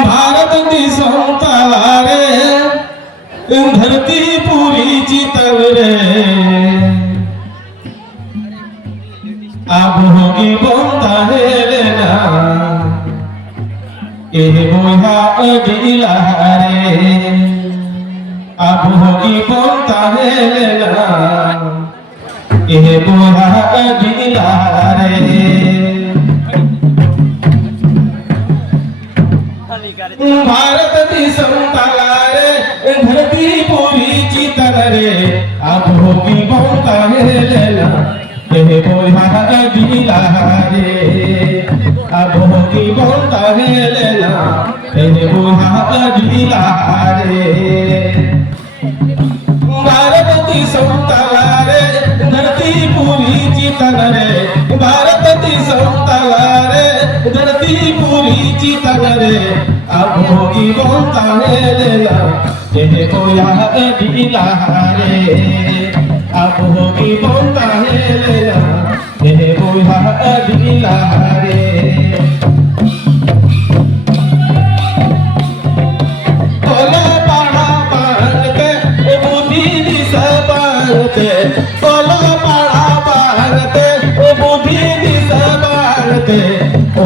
भारत दिसम तारे धरती पूरी चितल रे अब होगी बंदा है लेना बोहा अगिला रे अब होगी बंदा है लेना बोहा अगिला रे भारत दिसम तारे धरती पूरी चितल रे अब होगी बंदा है लेना बोहा अगिला रे अब होगी बंदा है लेना बोहा अगिला रे भारत दिसम तारे धरती पूरी चितल रे भारत दिसम तारे धरती पूरी चितल रे अब होगी बंदा है लेना बोहा अगिला रे अब होगी बंदा है लेना बोहा अगिला रे ओला पाड़ा बांधते बुद्धि दिशा बांधते ओला पाड़ा बांधते बुद्धि दिशा बांधते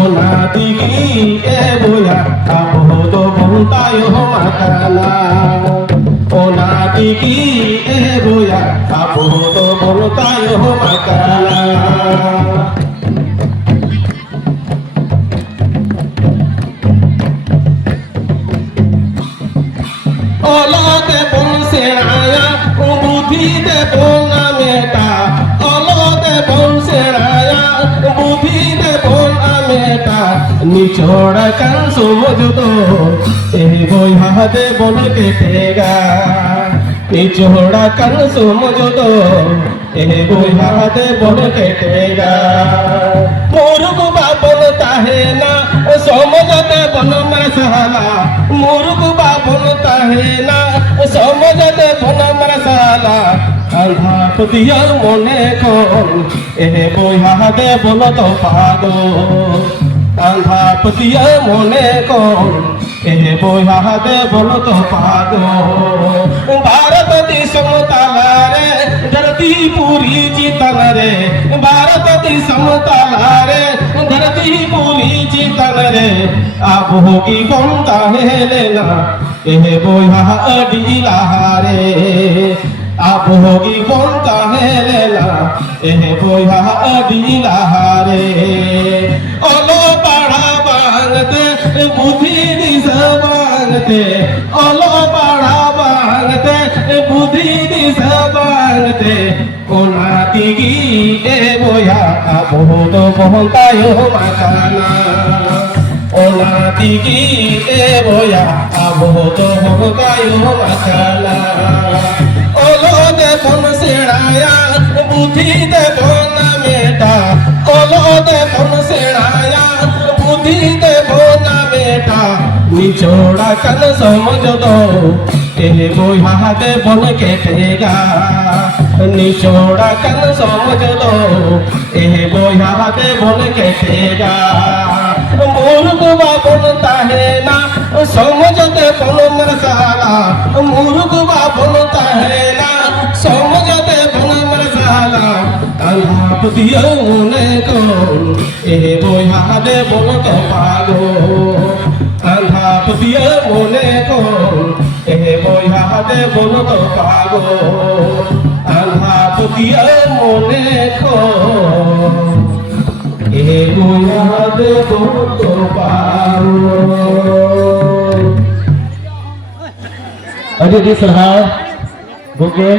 ओला दिगी बोया अब हो तो बनता यो मकाना ओला दिगी बोया अब हो तो बनता यो मकाना औलाद बन से आया बुद्धि दे बोलना बेटा औलाद बन से आया बुद्धि दे बोलना बेटा निचोड़ कर समझ दो बोया दे बोल के टेगा निचोड़ा कर समझ दो बोया दे बोल के टेगा मूर्ख बाप बोलता है ना समझते बन मसाला मूर्ख बाप बोलता है ना समझते बन मसाला अंधा पुतिया मने कौन बोया दे बोल तो पागो अंधा पुतिया मने कौन बोया दे बोल तो पागो भारत दिसम तारे धरती पूरी चितल रे भारत दिसम तारे धरती पूरी चितल रे अब होगी बंदा है लेना बोया अगिला रे अब होगी बंदा है लेना बोया अगिला रे ओलो पाड़ा बांधते बुद्धि दिशा बांधते ओलो पाड़ा बांधते बुद्धि दिशा बांधते ओला दिगी बोया अब हो तो बनता यो मकाना ओला दिगी बोया अब हो तो बनता यो मकाना ओलो दे बन सेड़ाया बुद्धि दे बोना बेटा ओलो दे बन सेड़ाया बुद्धि दे बोना बेटा निचोड़ा कल समझ दो बोया दे बोल के टेगा निचोड़ा कल समझ दो बोया दे बोल के टेगा मूर्ख बाप बोलता है ना समझते बन मसाला मूर्ख बाप बोलता है ना समझते बन मसाला अंधा पुतिया ने कौन बोया दे बोल तो पागो अंधा पुतिया मोने कौन बोया दे बोल तो पागो अंधा पुतिया मोने कौन बोया दे बोल तो पागो अजय जी सलाह ओके